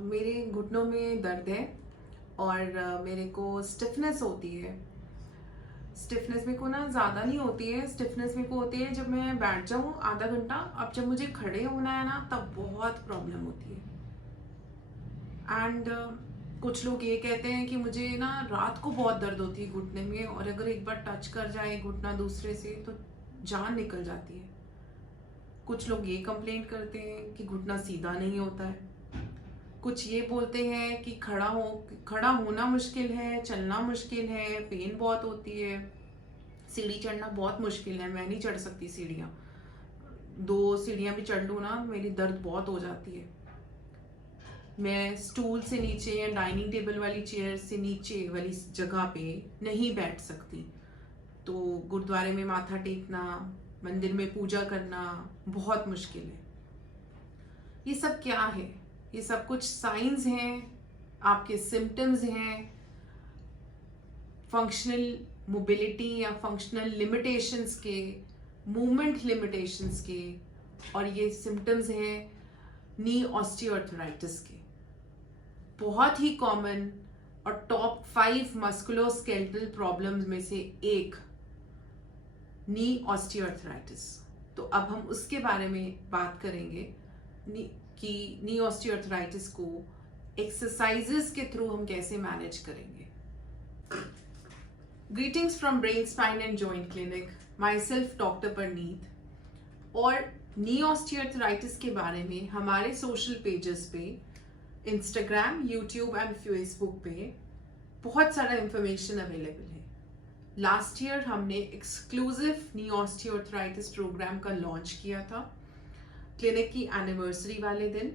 मेरे घुटनों में दर्द है और मेरे को स्टिफनेस होती है। स्टिफनेस मेरे को ना ज़्यादा नहीं होती है, स्टिफनेस मेरे को होती है जब मैं बैठ जाऊँ आधा घंटा। अब जब मुझे खड़े होना है ना तब बहुत प्रॉब्लम होती है। एंड कुछ लोग ये कहते हैं कि मुझे ना रात को बहुत दर्द होती है घुटने में, और अगर एक बार टच कर जाए घुटना दूसरे से तो जान निकल जाती है। कुछ लोग ये कंप्लेंट करते हैं कि घुटना सीधा नहीं होता है। कुछ ये बोलते हैं कि खड़ा होना मुश्किल है, चलना मुश्किल है, पेन बहुत होती है, सीढ़ी चढ़ना बहुत मुश्किल है, मैं नहीं चढ़ सकती सीढ़ियाँ। 2 सीढ़ियाँ भी चढ़ लूँ ना मेरी दर्द बहुत हो जाती है। मैं स्टूल से नीचे या डाइनिंग टेबल वाली चेयर से नीचे वाली जगह पे नहीं बैठ सकती। तो गुरुद्वारे में माथा टेकना, मंदिर में पूजा करना बहुत मुश्किल है। ये सब क्या है? ये सब कुछ साइंस हैं, आपके सिम्टम्स हैं फंक्शनल मोबिलिटी या फंक्शनल लिमिटेशंस के, मूवमेंट लिमिटेशंस के, और ये सिम्टम्स हैं नी ऑस्टियोआर्थराइटिस के। बहुत ही कॉमन और टॉप 5 मस्कुलोस्केलेटल प्रॉब्लम्स में से एक नी ऑस्टियोआर्थराइटिस। तो अब हम उसके बारे में बात करेंगे कि नी ऑस्टियोआर्थराइटिस को एक्सरसाइजेस के थ्रू हम कैसे मैनेज करेंगे। Greetings from brain spine and joint clinic, myself doctor Parneet. और नी ऑस्टियोआर्थराइटिस के बारे में हमारे सोशल पेजेस पे, इंस्टाग्राम, यूट्यूब एंड फेसबुक पे बहुत सारा इंफॉर्मेशन अवेलेबल है। लास्ट ईयर हमने एक्सक्लूसिव नी ऑस्टियोआर्थराइटिस प्रोग्राम का लॉन्च किया था क्लिनिक की एनिवर्सरी वाले दिन।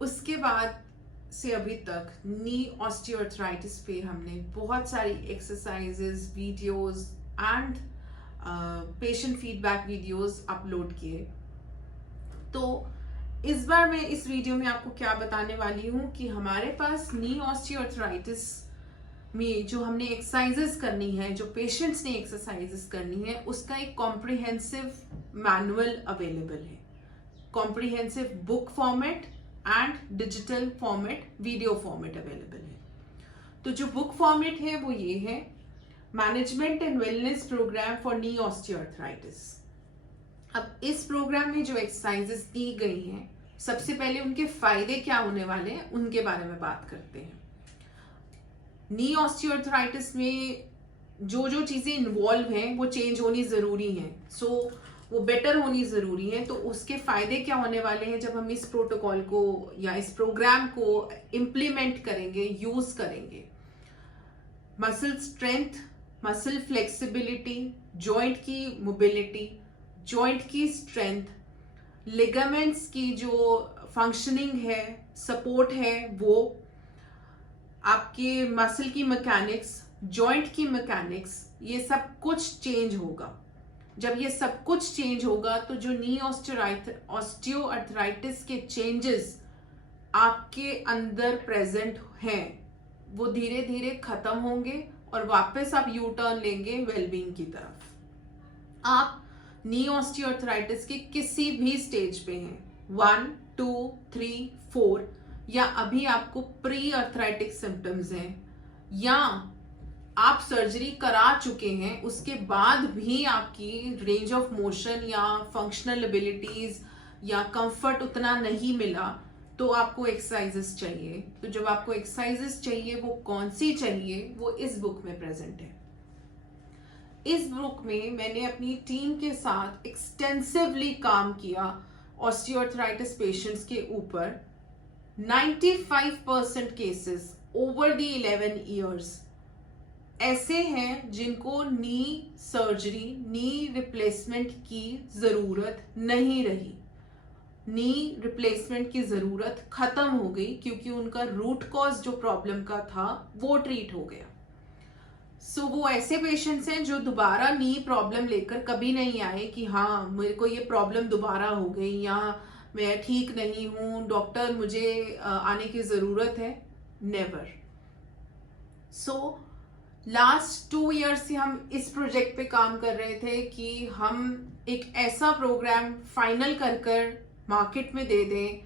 उसके बाद से अभी तक नी ऑस्टियोआर्थराइटिस पे हमने बहुत सारी exercises, videos and patient feedback videos upload किए। तो इस बार मैं इस वीडियो में आपको क्या बताने वाली हूँ कि हमारे पास नी ऑस्टियोआर्थराइटिस में जो हमने एक्सरसाइजेस करनी है, जो पेशेंट्स ने एक्सरसाइजेस करनी है, उसका एक कॉम्प्रिहेंसिव मैनुअल अवेलेबल है। Comprehensive book format and digital format, video format available है। तो जो बुक फॉर्मेट है वो ये है, management and wellness programme for knee osteoarthritis. अब इस प्रोग्राम में जो एक्सरसाइजेस दी गई हैं, सबसे पहले उनके फायदे क्या होने वाले हैं उनके बारे में बात करते हैं। नी ऑस्टियोआर्थराइटिस में जो जो चीजें इन्वॉल्व हैं वो चेंज होनी जरूरी हैं, सो वो बेटर होनी जरूरी है। तो उसके फायदे क्या होने वाले हैं जब हम इस प्रोटोकॉल को या इस प्रोग्राम को इम्प्लीमेंट करेंगे, यूज करेंगे। Muscle strength, muscle flexibility, joint की मोबिलिटी, जॉइंट की स्ट्रेंथ, लिगामेंट्स की जो फंक्शनिंग है, सपोर्ट है, वो आपके मसल की मैकेनिक्स, जॉइंट की मैकेनिक्स, ये सब कुछ चेंज होगा। जब ये सब कुछ चेंज होगा तो जो नी ऑस्टियोआर्थराइटिस के चेंजेस आपके अंदर प्रेजेंट हैं वो धीरे धीरे खत्म होंगे और वापस आप यू टर्न लेंगे वेलबींग की तरफ। आप नी ऑस्टियोआर्थराइटिस के किसी भी स्टेज पे हैं, 1, 2, 3, 4, या अभी आपको प्री अर्थराइटिक सिम्टम्स हैं, या आप सर्जरी करा चुके हैं, उसके बाद भी आपकी रेंज ऑफ मोशन या फंक्शनल एबिलिटीज या कंफर्ट उतना नहीं मिला, तो आपको एक्सरसाइजेस चाहिए। तो जब आपको एक्सरसाइजेस चाहिए वो कौन सी चाहिए, वो इस बुक में प्रेजेंट है। इस बुक में मैंने अपनी टीम के साथ एक्सटेंसिवली काम किया ऑस्टियोआर्थराइटिस पेशेंट्स के ऊपर। 95% केसेस ओवर द 11 ईयर्स ऐसे हैं जिनको नी सर्जरी, नी रिप्लेसमेंट की जरूरत नहीं रही। नी रिप्लेसमेंट की जरूरत खत्म हो गई क्योंकि उनका रूट कॉज जो प्रॉब्लम का था वो ट्रीट हो गया। सो वो ऐसे पेशेंट्स हैं जो दोबारा नी प्रॉब्लम लेकर कभी नहीं आए कि हाँ मेरे को ये प्रॉब्लम दोबारा हो गई या मैं ठीक नहीं हूं, डॉक्टर मुझे आने की जरूरत है। नेवर। सो लास्ट 2 ईयर्स से हम इस प्रोजेक्ट पे काम कर रहे थे कि हम एक ऐसा प्रोग्राम फाइनल कर मार्केट में दे दें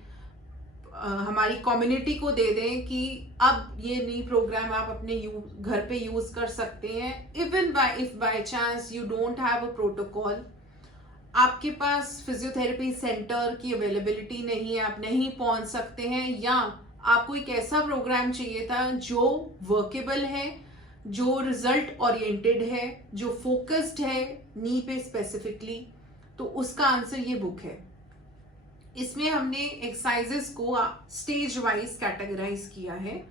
हमारी कम्युनिटी को दे दें कि अब ये नई प्रोग्राम आप अपने घर पे यूज कर सकते हैं। Even if by chance you don't have a protocol, आपके पास फिजियोथेरेपी सेंटर की अवेलेबिलिटी नहीं है, आप नहीं पहुंच सकते हैं, या आपको एक ऐसा प्रोग्राम चाहिए था जो वर्केबल है, जो रिजल्ट ओरिएंटेड है, जो फोकस्ड है नी पे स्पेसिफिकली, तो उसका आंसर ये बुक है। इसमें हमने एक्सरसाइजेस को स्टेज वाइज कैटेगराइज किया है।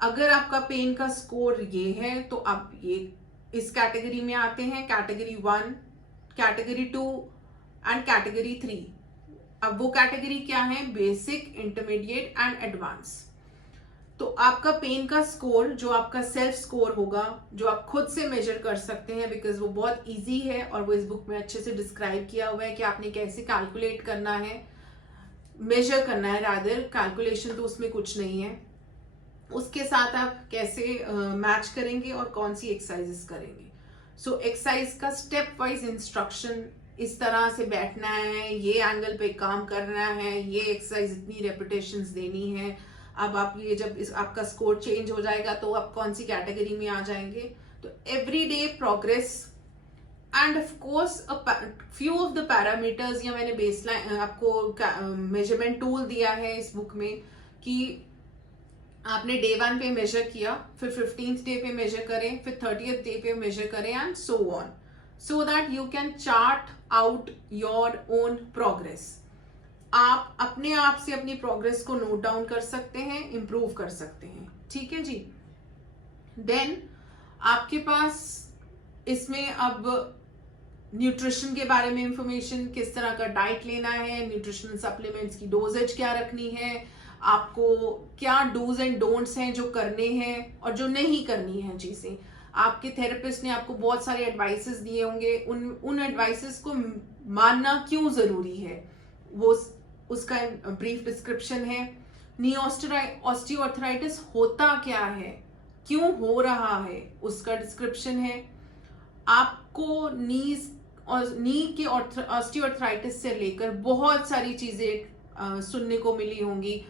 अगर आपका पेन का स्कोर ये है तो आप ये इस कैटेगरी में आते हैं, कैटेगरी 1, कैटेगरी 2 एंड कैटेगरी 3। अब वो कैटेगरी क्या है? Basic, intermediate and advance. तो आपका पेन का स्कोर, जो आपका सेल्फ स्कोर होगा, जो आप खुद से मेजर कर सकते हैं, बिकॉज वो बहुत इजी है और वो इस बुक में अच्छे से डिस्क्राइब किया हुआ है कि आपने कैसे कैलकुलेट करना है, मेजर करना है, रादर कैलकुलेशन तो उसमें कुछ नहीं है। उसके साथ आप कैसे मैच करेंगे और कौन सी एक्सरसाइजेस करेंगे। सो एक्सरसाइज का स्टेप वाइज इंस्ट्रक्शन, इस तरह से बैठना है, ये एंगल पे काम करना है, ये एक्सरसाइज इतनी रेपिटेशंस देनी है। अब आप ये जब आपका स्कोर चेंज हो जाएगा तो आप कौन सी कैटेगरी में आ जाएंगे। तो everyday progress end of course few of the parameters, या मैंने बेसलाइन आपको मेजरमेंट टूल दिया है इस बुक में कि आपने डे 1 पे मेजर किया, फिर 15th डे पे मेजर करें, फिर 30th डे पे मेजर करें and so on, so that you can chart out your own progress. आप अपने आप से अपनी प्रोग्रेस को नोट डाउन कर सकते हैं, इंप्रूव कर सकते हैं। ठीक है जी। देन आपके पास इसमें अब न्यूट्रिशन के बारे में इंफॉर्मेशन, किस तरह का डाइट लेना है, न्यूट्रिशनल सप्लीमेंट्स की डोजेज क्या रखनी है, आपको क्या डूज एंड डोंट्स हैं जो करने हैं और जो नहीं करनी है चीजें। आपके थेरेपिस्ट ने आपको बहुत सारे एडवाइसेस दिए होंगे, उन एडवाइसेस को मानना क्यों जरूरी है, वो उसका ब्रीफ डिस्क्रिप्शन है। नी ऑस्टियोआर्थराइटिस होता क्या है, क्यों हो रहा है, उसका डिस्क्रिप्शन है। आपको नी के ऑस्टियोआर्थराइटिस से लेकर बहुत सारी चीजें सुनने को मिली होंगी,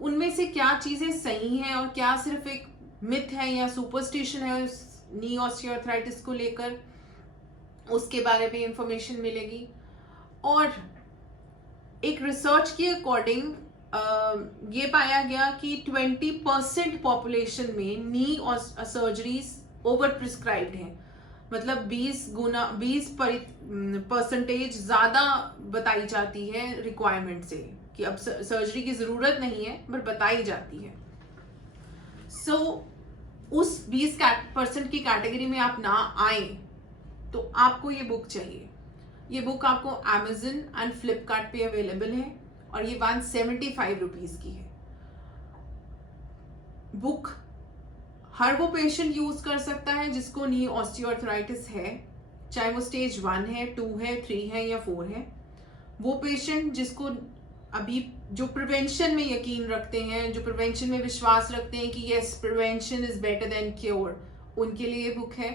उनमें से क्या चीजें सही हैं और क्या सिर्फ एक मिथ है या सुपरस्टिशन है नी ऑस्टियोआर्थराइटिस को लेकर, उसके बारे में इंफॉर्मेशन मिलेगी। और एक रिसर्च के अकॉर्डिंग ये पाया गया कि 20% पॉपुलेशन में नी सर्जरीज ओवर प्रिस्क्राइब्ड है, मतलब 20% ज्यादा बताई जाती है रिक्वायरमेंट से, कि अब सर्जरी की जरूरत नहीं है बट बताई जाती है। सो उस 20% की कैटेगरी में आप ना आए तो आपको ये बुक चाहिए। ये बुक आपको Amazon एंड फ्लिपकार्ट पे अवेलेबल है और ये 175 रुपीज की है। बुक हर वो पेशेंट यूज कर सकता है जिसको नी ऑस्टियोआर्थराइटिस है, चाहे वो स्टेज 1 है, 2 है, 3 है या 4 है। वो पेशेंट जिसको अभी जो प्रिवेंशन में यकीन रखते हैं, जो प्रिवेंशन में विश्वास रखते हैं कि yes prevention is better than cure, उनके लिए ये बुक है।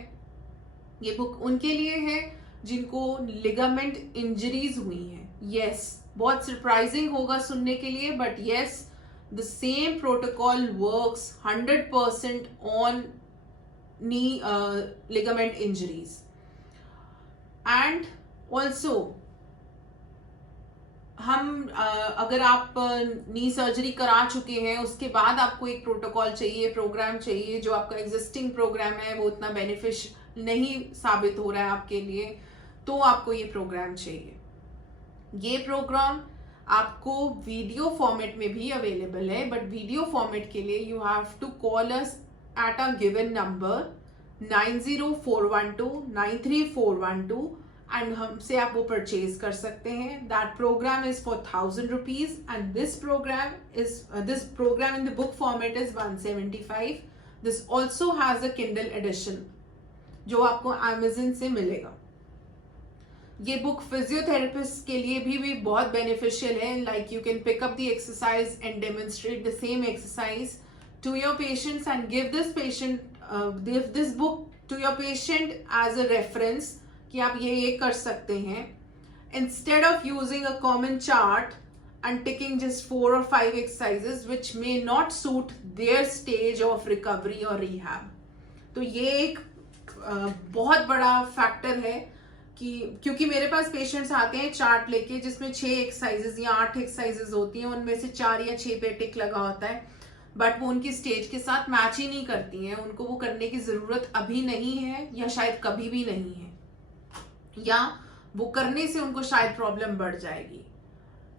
ये बुक उनके लिए है जिनको लिगामेंट इंजरीज हुई हैं। यस, बहुत सरप्राइजिंग होगा सुनने के लिए, but yes, the same protocol works 100% on knee ligament injuries. And also हम अगर आप नी सर्जरी करा चुके हैं, उसके बाद आपको एक प्रोटोकॉल चाहिए, प्रोग्राम चाहिए, जो आपका एग्जिस्टिंग प्रोग्राम है वो उतना बेनिफिशियल नहीं साबित हो रहा है आपके लिए, तो आपको ये प्रोग्राम चाहिए। ये प्रोग्राम आपको वीडियो फॉर्मेट में भी अवेलेबल है, बट वीडियो फॉर्मेट के लिए you have to call us at a given number 9041293412 and हमसे आप वो परचेज कर सकते हैं। That programme is for 1000 rupees and this programme in the book format is 175। This also has a Kindle edition जो आपको Amazon से मिलेगा। ये बुक फिजियोथेरेपिस्ट के लिए भी बहुत बेनिफिशियल है। Like you can pick up the exercise and demonstrate the same exercise to your patients and give this book to your patient as a reference कि आप ये कर सकते हैं। Instead of using a common chart unticking just 4 or 5 exercises which may not suit their stage of recovery or rehab. तो ये एक बहुत बड़ा फैक्टर है कि क्योंकि मेरे पास पेशेंट्स आते हैं चार्ट लेके जिसमें 6 एक्सरसाइजेस या 8 एक्सरसाइजेस होती हैं, उनमें से 4 या 6 पे टिक लगा होता है, बट वो उनकी स्टेज के साथ मैच ही नहीं करती हैं, उनको वो करने की जरूरत अभी नहीं है या शायद कभी भी नहीं है, या वो करने से उनको शायद प्रॉब्लम बढ़ जाएगी।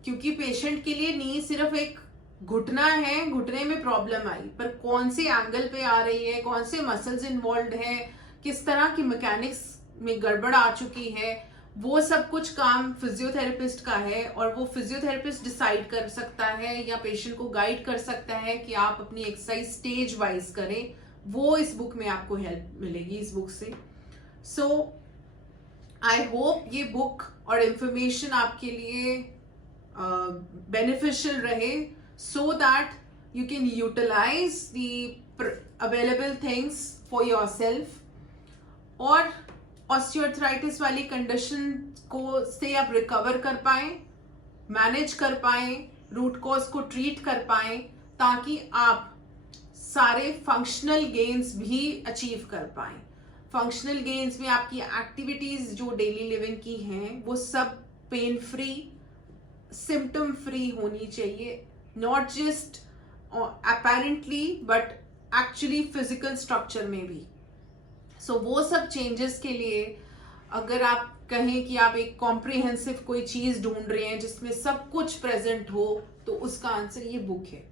क्योंकि पेशेंट के लिए नी सिर्फ एक घुटना है, घुटने में प्रॉब्लम आई, पर कौन से एंगल पे आ रही है, कौन से मसल्स इन्वॉल्व हैं, किस तरह की मैकेनिक्स में गड़बड़ आ चुकी है, वो सब कुछ काम फिजियोथेरेपिस्ट का है। और वो फिजियोथेरेपिस्ट डिसाइड कर सकता है या पेशेंट को गाइड कर सकता है कि आप अपनी एक्सरसाइज स्टेज वाइज करें। वो इस बुक में आपको हेल्प मिलेगी इस बुक से। सो आई होप ये बुक और इंफॉर्मेशन आपके लिए beneficial रहे, so that you can utilize the available things for yourself, और ऑस्टियोआर्थराइटिस वाली कंडीशन को से आप रिकवर कर पाए, मैनेज कर पाए, रूट कॉज को ट्रीट कर पाए, ताकि आप सारे फंक्शनल गेन्स भी अचीव कर पाए। फंक्शनल गेन्स में आपकी एक्टिविटीज जो डेली लिविंग की हैं वो सब पेन फ्री, सिम्टम फ्री होनी चाहिए, not just apparently but actually physical structure में भी। सो वो सब चेंजेस के लिए अगर आप कहें कि आप एक कॉम्प्रिहेंसिव कोई चीज ढूंढ रहे हैं जिसमें सब कुछ प्रेजेंट हो, तो उसका आंसर ये बुक है।